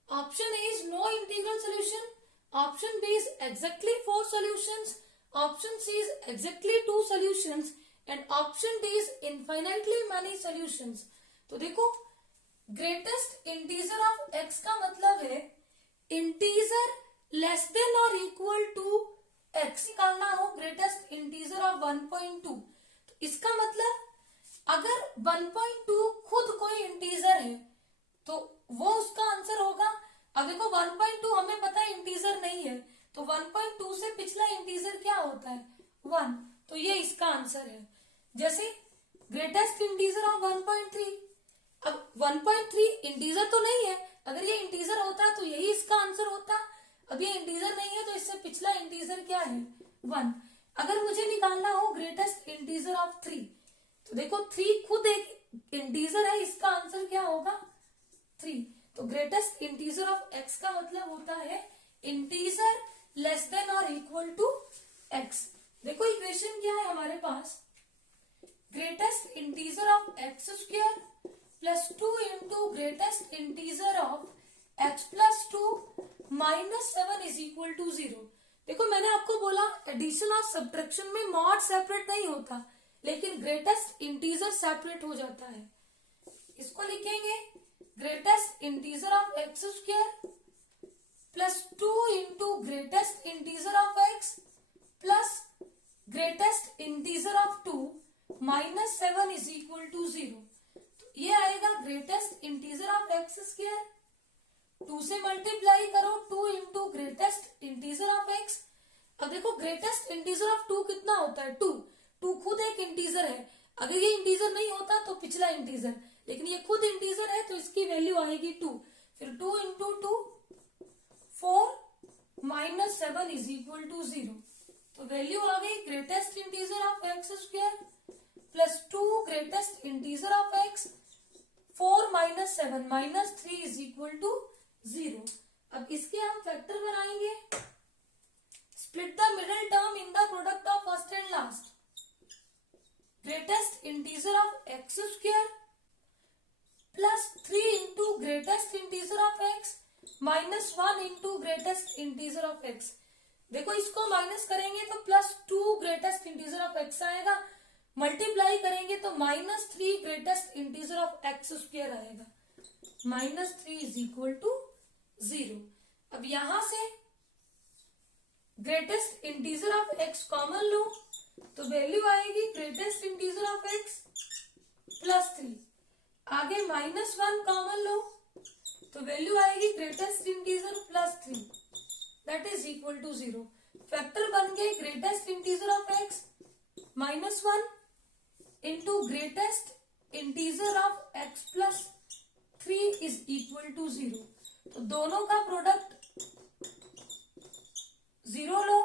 option A is no integral solution, option B is exactly 4 solutions, option C is exactly 2 solutions and option D is infinitely many solutions। तो देखो greatest integer of x का मतलब है integer less than और equal to x। निकालना हो greatest integer of 1.2, तो इसका मतलब अगर 1.2 खुद कोई इंटीजर है तो वो उसका आंसर होगा। अब देखो 1.2 हमें पता है इंटीजर नहीं है, तो 1.2 से पिछला इंटीजर क्या होता है 1, तो ये इसका आंसर है। जैसे ग्रेटेस्ट इंटीजर ऑफ 1.3, अब 1.3 इंटीजर तो नहीं है, अगर ये इंटीजर होता तो यही इसका आंसर होता। अब ये इंटीजर नहीं है तो इससे पिछला इंटीजर क्या है 1। अगर मुझे निकालना हो ग्रेटेस्ट इंटीजर ऑफ 3, तो देखो 3 खुद एक इंटीजर है, इसका आंसर क्या होगा 3। तो ग्रेटेस्ट इंटीजर ऑफ x का मतलब होता है इंटीजर लेस देन और इक्वल टू x। देखो इक्वेशन क्या है हमारे पास, greatest integer of x square plus 2 into greatest integer of x plus 2 minus 7 is equal to 0। देखो मैंने आपको बोला एडिशन और सब्ट्रैक्शन में मॉड सेपरेट नहीं होता, लेकिन ग्रेटेस्ट इंटीजर सेपरेट हो जाता है। इसको लिखेंगे greatest integer of x square plus 2 into greatest integer of x plus greatest integer of 2 minus 7 is equal to 0। ये आएगा greatest integer of x square, 2 से मल्टीप्लाई करो 2 into greatest integer of x। अब देखो ग्रेटेस्ट इंटीजर ऑफ 2 कितना होता है 2, 2 खुद एक इंटीजर है। अगर ये इंटीजर नहीं होता तो पिछला इंटीजर, लेकिन ये खुद इंटीजर है तो इसकी वैल्यू आएगी 2। फिर 2 into 2 4 minus 7 is equal to 0। तो वैल्यू आ गई greatest integer of x square plus 2 greatest integer of x 4 minus 7 minus 3 is equal to 0। अब इसके हम फैक्टर बनाएंगे। Split the middle term in the product of first and last. Greatest integer of x square plus 3 into greatest integer of x minus 1 into greatest integer of x। देखो इसको minus करेंगे तो plus 2 greatest integer of x आएगा, multiply करेंगे तो minus 3 greatest integer of x square आएगा, minus 3 is equal to 0। अब यहां से greatest integer of x common लो तो वैल्यू आएगी greatest integer of x plus 3। आगे माइनस 1 कॉमन लो तो वैल्यू आएगी greatest integer plus 3, that is equal to 0। Factor बन गए greatest integer of x minus 1 into greatest integer of x plus 3 is equal to 0। तो दोनों का प्रोडक्ट 0 लो,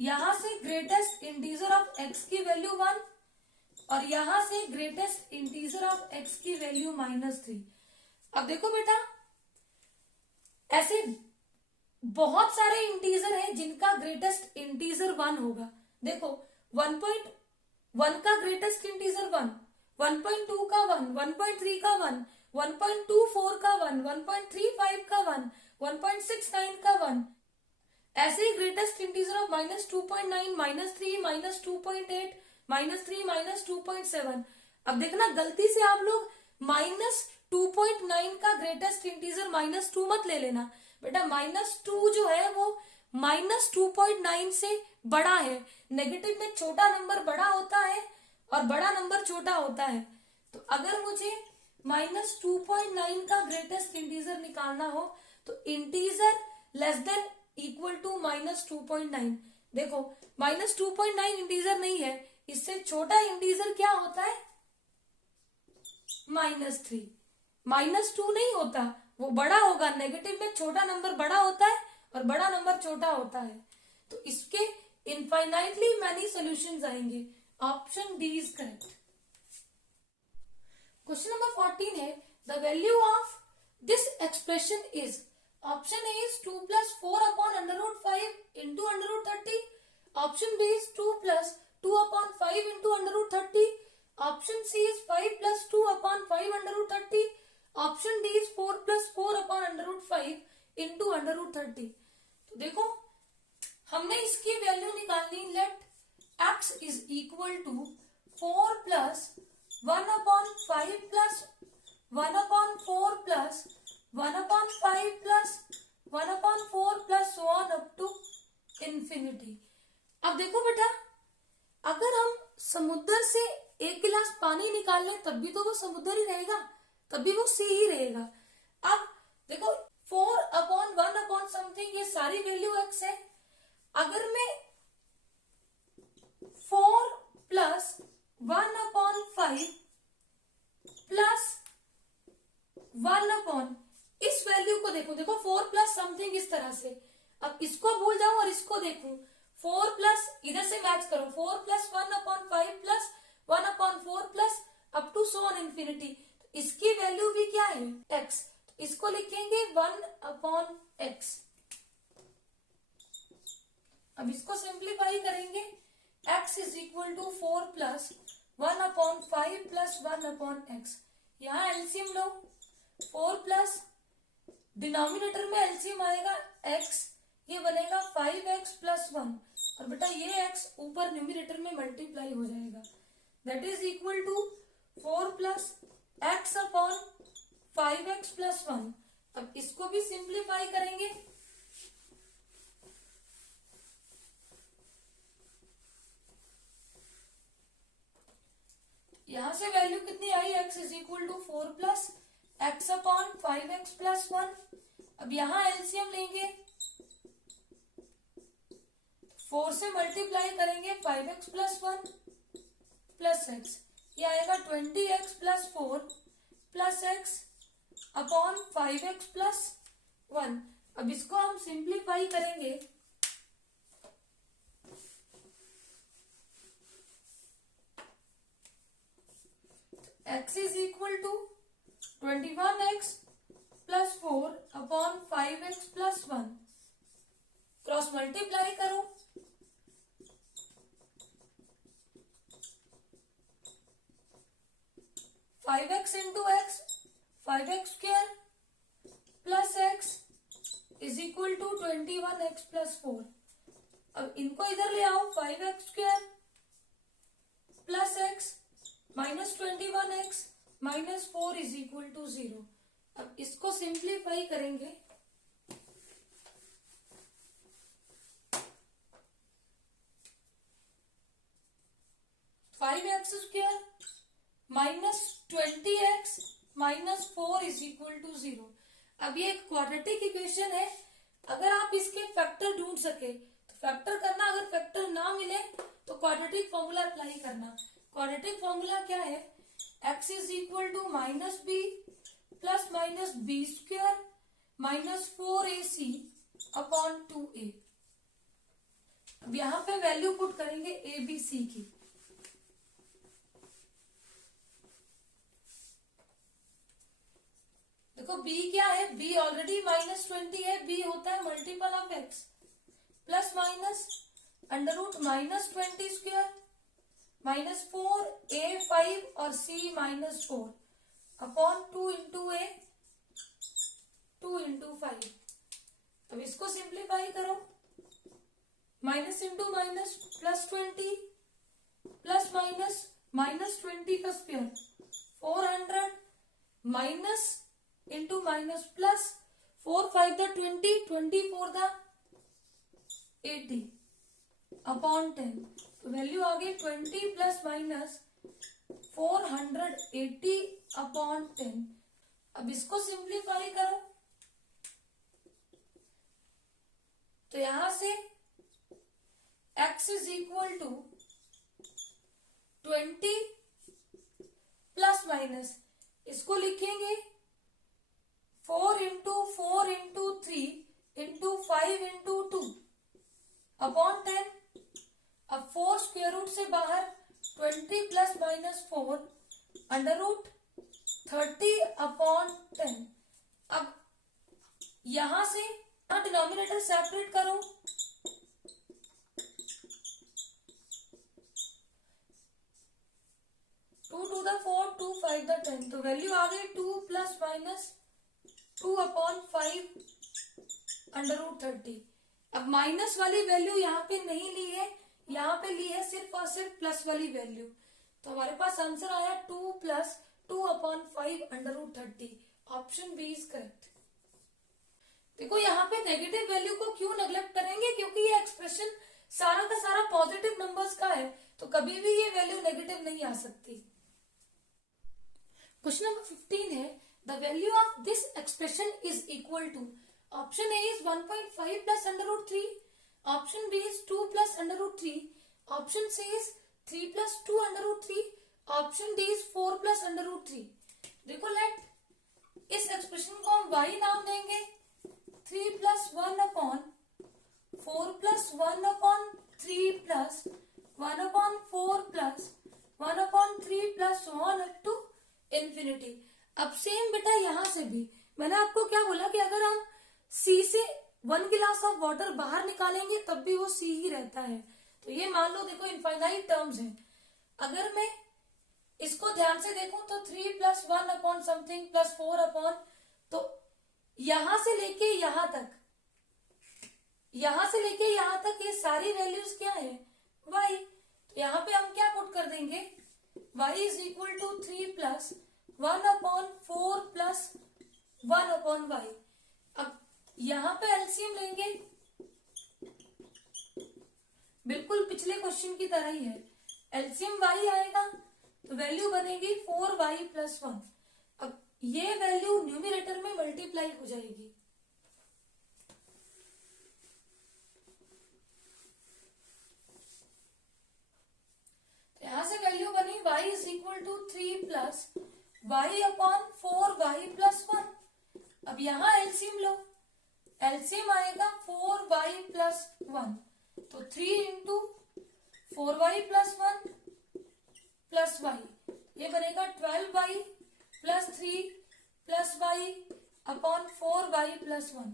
यहां से ग्रेटेस्ट इंटीजर ऑफ x की वैल्यू 1 और यहां से ग्रेटेस्ट इंटीजर ऑफ x की वैल्यू -3। अब देखो बेटा, ऐसे बहुत सारे इंटीजर हैं जिनका ग्रेटेस्ट इंटीजर 1 होगा। देखो 1.1 का ग्रेटेस्ट इंटीजर 1, 1.2 का 1, 1.3 का 1, 1.24 का 1, 1.35 का 1, 1.69 का 1। ऐसे ही ग्रेटेस्ट इंटीजर ऑफ -2.9, -3, -2.8, -3, -2.7। अब देखना गलती से आप लोग -2.9 का ग्रेटेस्ट इंटीजर -2 मत ले लेना बेटा। -2 जो है वो -2.9 से बड़ा है। नेगेटिव में छोटा नंबर बड़ा होता है और बड़ा नंबर छोटा होता है। तो अगर मुझे -2.9 का ग्रेटेस्ट इंटीजर निकालना हो तो integer less than equal to -2.9। देखो -2.9 इंटीजर नहीं है, इससे छोटा इंटीजर क्या होता है? -3। -2 नहीं होता, वो बड़ा होगा। नेगेटिव में छोटा नंबर बड़ा होता है और बड़ा नंबर छोटा होता है। तो इसके इनफाइनाइटली मैनी सॉल्यूशंस आएंगे। Option D is correct. Question number 14 है, the value of this expression is. Option A is 2 + 4 upon √5 into √30। Option B is 2 + 2 upon 5 into √30। Option C is 5 + 2 upon 5 √30। Option D is 4 + 4 upon √5 into √30। तो देखो हमने इसकी value निकालनी। Let x is equal to 4 + 1 upon 5 + 1 upon 4 + 1 upon 5 + 1 upon 4 + so on up to infinity। अब देखो बेटा, अगर हम समुद्र से 1 गिलास पानी निकाल लें तब भी तो वो समुद्र ही रहेगा, तब भी वो सी ही रहेगा। अब देखो 4 upon 1 upon समथिंग, ये सारी वैल्यू x है। अगर मैं 4 + 1 upon 5 + 1 upon इस वैल्यू को देखो 4 + समथिंग इस तरह से। अब इसको भूल जाऊं और इसको देखूं, 4 + इधर से मैच करो, 4 + 1 upon 5 + 1 upon 4 + up to so on infinity. इसकी वैल्यू भी क्या है? x। इसको लिखेंगे 1 upon x। अब इसको सिंप्लीफाई करेंगे, x is equal to 4 + 1 upon 5 + 1 upon x। यहां एलसीएम लो, 4 + डिनोमिनेटर में एलसीएम आएगा x, ये बनेगा 5x + 1 और बेटा ये x ऊपर न्यूमिनेटर में मल्टीप्लाई हो जाएगा। That is equal to 4 + x upon 5x + 1। अब इसको भी सिंप्लीफाई करेंगे, यहां से वैल्यू कितनी आई? x is equal to 4 + x upon 5x + 1। अब यहां एलसीएम लेंगे, 4 से मल्टीप्लाई करेंगे 5x + 1 + x, ये आएगा 20x + 4 + x upon 5x + 1। अब इसको हम सिंप्लीफाई करेंगे, x is equal to 21x + 4 upon 5x + 1। Cross multiply करो, five x into x 5x² + x is equal to 21x + 4। अब इनको इधर ले आओ, 5x² + x -21x -4 is equal to 0। अब इसको सिंप्लीफाई करेंगे, (5x² -20x -4 is equal to 0। अब ये एक क्वाड्रेटिक इक्वेशन है। अगर आप इसके फैक्टर ढूंढ सके तो फैक्टर करना, अगर फैक्टर ना मिले तो क्वाड्रेटिक फॉर्मूला अप्लाई करना। क्वाड्रेटिक फॉर्मूला क्या है, x is equal to minus b plus minus b square minus 4ac upon 2a। अब यहां पे वैल्यू पुट करेंगे ए बी सी की। देखो b क्या है, b ऑलरेडी -20 है, b होता है multiple of x, plus minus under root -20 square -4a5 और c -4 upon 2 into a 2 into 5। अब इसको सिंप्लीफाई करो, minus into minus +20 plus minus -20 का square 400 minus into minus plus 4 5 द 20 24 द 80 अपॉन 10। तो वैल्यू आ गई 20 प्लस माइनस 480 अपॉन 10। अब इसको सिंप्लीफाई करो, तो यहां से x is equal to 20 plus minus, इसको लिखेंगे 4 into 4 into 3 into 5 into 2 upon 10। अब 4 स्क्वायर रूट से बाहर 20 plus minus 4 under root 30 upon 10। अब यहां से डिनोमिनेटर सेपरेट करो, टू टू द 4 2 5 द 10। तो वैल्यू आ गई 2 plus minus 2 upon 5 under root 30। अब माइनस वाली वैल्यू यहाँ पे नहीं ली है, यहाँ पे ली है सिर्फ और सिर्फ प्लस वाली वैल्यू। तो हमारे पास आंसर आया 2 plus 2 upon 5 under root 30। Option B is correct. देखो यहाँ पे नेगेटिव वैल्यू को क्यों नेग्लेक्ट करेंगे, क्योंकि ये एक्सप्रेशन सारा का सारा पॉजिटिव नंबर्स का है, तो कभी भी ये वैल्यू नेगेटिव नहीं आ सकती। क्वेश्चन नंबर 15 है, the value of this expression is equal to, option A is 1.5 plus under root 3, option B is 2 plus under root 3, option C is 3 plus 2 अंडर root 3, option D is 4 plus under root 3। देखो late इस expression को हम y नाम देंगे, 3 plus 1 upon 4 plus 1 upon 3 plus 1 upon 4 plus 1 upon 3 plus 1 up to infinity. अब same बेटा यहां से भी मैंने आपको क्या बोला कि अगर हम C से 1 गिलास ऑफ वाटर बाहर निकालेंगे तब भी वो C ही रहता है। तो ये मान लो देखो इनफाइनाइट टर्म्स हैं। अगर मैं इसको ध्यान से देखूं तो 3 plus 1 upon something plus 4 upon, तो यहां से लेके यहां तक, ये सारी वैल्यूज क्या है, y। तो यहाँ पे हम क्या पुट कर देंगे, y is equal to 3 plus 1 upon 4 plus 1 upon y। अब यहाँ पे एलसीएम लेंगे, बिल्कुल पिछले क्वेश्चन की तरह ही है, एलसीएम y आएगा तो वैल्यू बनेगी 4y प्लस 1। अब ये वैल्यू न्यूमरेटर में मल्टीप्लाई हो जाएगी, तो यहां से वैल्यू बनी y is equal to 3 plus y upon 4y plus 1। अब यहां एलसीएम लो, एलसीएम आएगा 4y प्लस 1, तो 3 into 4y plus 1 plus y, ये बनेगा 12y plus 3 plus y upon 4y plus 1।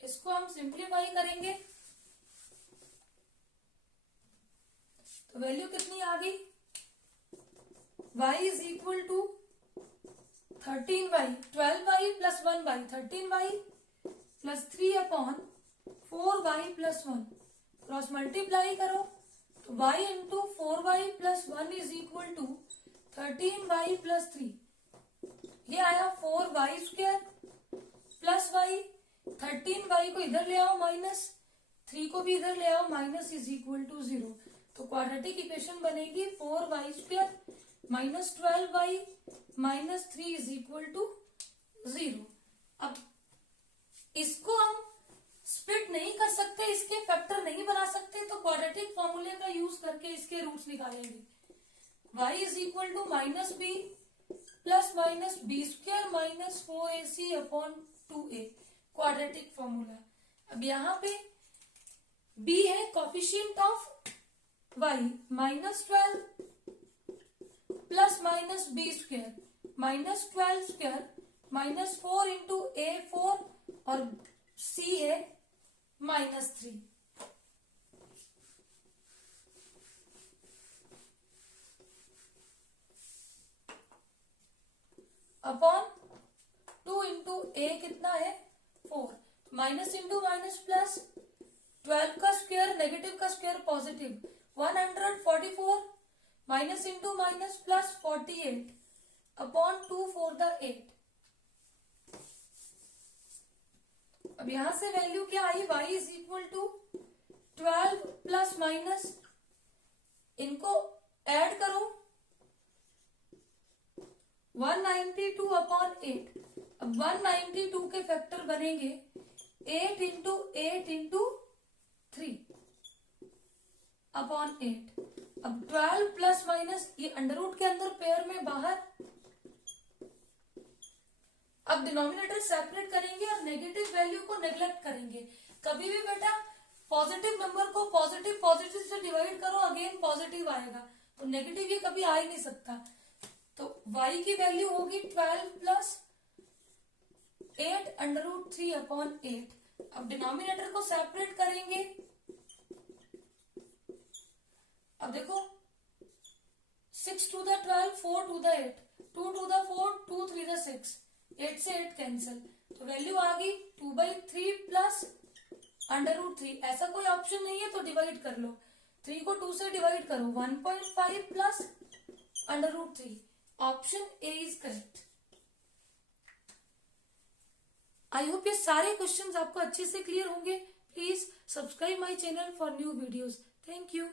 इसको हम सिंप्लीफाई करेंगे तो वैल्यू कितनी आ गई, y is equal to 13y, 12y plus 1y 13y plus 3 upon 4y plus 1। Cross multiply करो तो y into 4y plus 1 is equal to 13y plus 3, ये आया 4y square plus y, 13y को इधर ले आओ माइनस, 3 को भी इधर ले आओ माइनस, इज इक्वल टू 0। तो क्वाड्रेटिक इक्वेशन बनेगी 4y square minus 12y minus 3 is equal to 0। अब इसको हम स्प्लिट नहीं कर सकते, इसके फैक्टर नहीं बना सकते, तो क्वाड्रेटिक फॉर्मूले का यूज करके इसके रूट्स निकालेंगे। y is equal to minus b plus minus b square minus 4ac upon 2a, quadratic formula. अब यहाँ पे b है coefficient of y, -12 plus minus b square -12 square -4 into a 4 और c है -3। अपॉन 2 इंटू ए कितना है 4, minus into minus plus, 12 का square negative का square positive, 144 minus into minus plus 48 upon 2 4 द 8। अब यहां से वैल्यू क्या आई, y is equal to 12 plus minus, इनको ऐड करो 192 अपॉन 8। अब 192 के फैक्टर बनेंगे 8 इंटू 8 इंटू 3 अपॉन 8। अब 12 प्लस माइनस, ये अंडर रूट के अंदर पेयर में बाहर। अब डिनोमिनेटर सेपरेट करेंगे और नेगेटिव वैल्यू को नेग्लेक्ट करेंगे। कभी भी बेटा पॉजिटिव नंबर को पॉजिटिव पॉजिटिव से डिवाइड करो, अगेन पॉजिटिव आएगा, तो नेगेटिव ये कभी आ ही नहीं सकता। तो y की वैल्यू होगी 12 प्लस 8 अंडर रूट 3 अपॉन 8। अब डिनोमिनेटर को सेपरेट करेंगे। अब देखो 6 टू द 12, 4 टू द 8, 2 टू द 4, 2 3 द 6, 8 से 8 कैंसिल, तो वैल्यू आ गई 2/3 प्लस अंडर रूट 3। ऐसा कोई ऑप्शन नहीं है तो डिवाइड कर लो, 3 को 2 से डिवाइड करो, 1.5 plus under root 3। Option A is correct. I hope ये सारे क्वेश्चंस आपको अच्छे से क्लियर होंगे। Please subscribe my channel for new videos. Thank you.